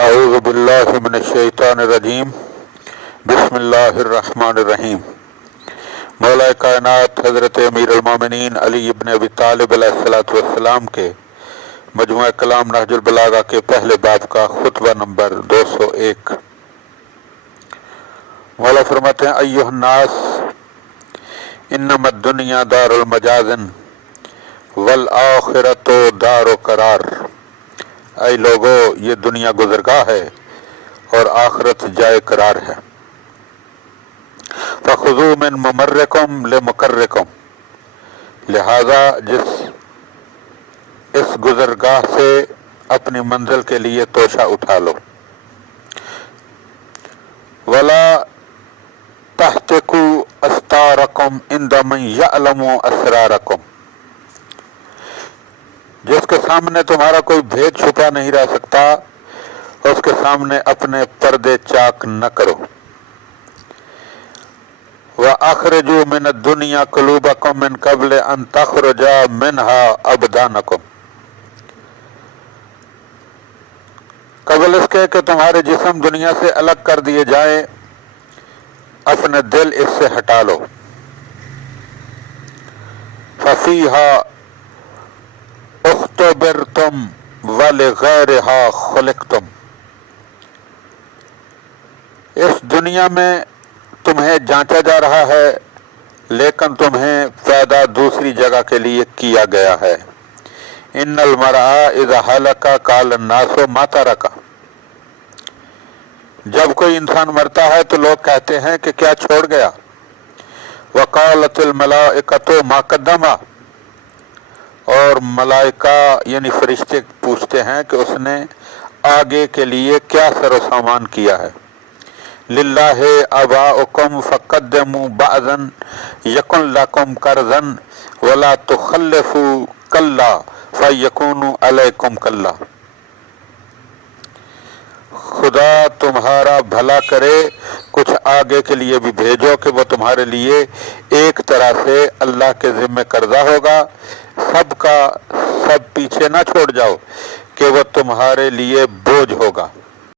اعوذ باللہ من الشیطان الرجیم بسم اللہ الرحمن الرحیم۔ مولا کائنات حضرت امیر المومنین علی ابن ابی طالب علیہ الصلوۃ والسلام کے مجموعہ کلام نہج البلاغہ کے پہلے باب کا خطبہ نمبر 201۔ مولا فرماتے ہیں ایھا الناس انما الدنیا دار المجاز والآخرۃ دار قرار۔ اے لوگو، یہ دنیا گزرگاہ ہے اور آخرت جائے قرار ہے۔ فخذوا من ممرکم لمقرکم، لہذا اس گزرگاہ سے اپنی منزل کے لیے توشہ اٹھا لو۔ ولا تحتکوا استارکم عند من یعلم اسرارکم، جس کے سامنے تمہارا کوئی بھید چھپا نہیں رہ سکتا اس کے سامنے اپنے پردے چاک نہ کرو۔ وَأَخْرِجُوا مِنَ الدُّنْيَا قُلُوبَكُم مِّن قَبْلِ أَن تَخْرُجَ مِنْهَا أَبْدَانُكُم، قبل اس کے کہ تمہارے جسم دنیا سے الگ کر دیے جائیں اپنے دل اس سے ہٹا لو۔ فَفِيهَا اختبرتم ولغیرها خلقتم، اس دنیا میں تمہیں جانچا جا رہا ہے لیکن تمہیں پیدا دوسری جگہ کے لیے کیا گیا ہے۔ ان المرء اذا ہلک قال الناس ما ترک، جب کوئی انسان مرتا ہے تو لوگ کہتے ہیں کہ کیا چھوڑ گیا۔ وقالت الملائکۃ ما قدم، اور ملائکہ یعنی فرشتے پوچھتے ہیں کہ اس نے آگے کے لیے کیا سر و سامان کیا ہے۔ للہ آباؤکم فقدموا بعضا یکن لکم قرضا ولا تخلفوا کلا فیکون علیکم کلا، خدا تمہارا بھلا کرے، کچھ آگے کے لیے بھی بھیجو کہ وہ تمہارے لیے ایک طرح سے اللہ کے ذمہ قرضہ ہوگا، سب کا سب پیچھے نہ چھوڑ جاؤ کہ وہ تمہارے لیے بوجھ ہوگا۔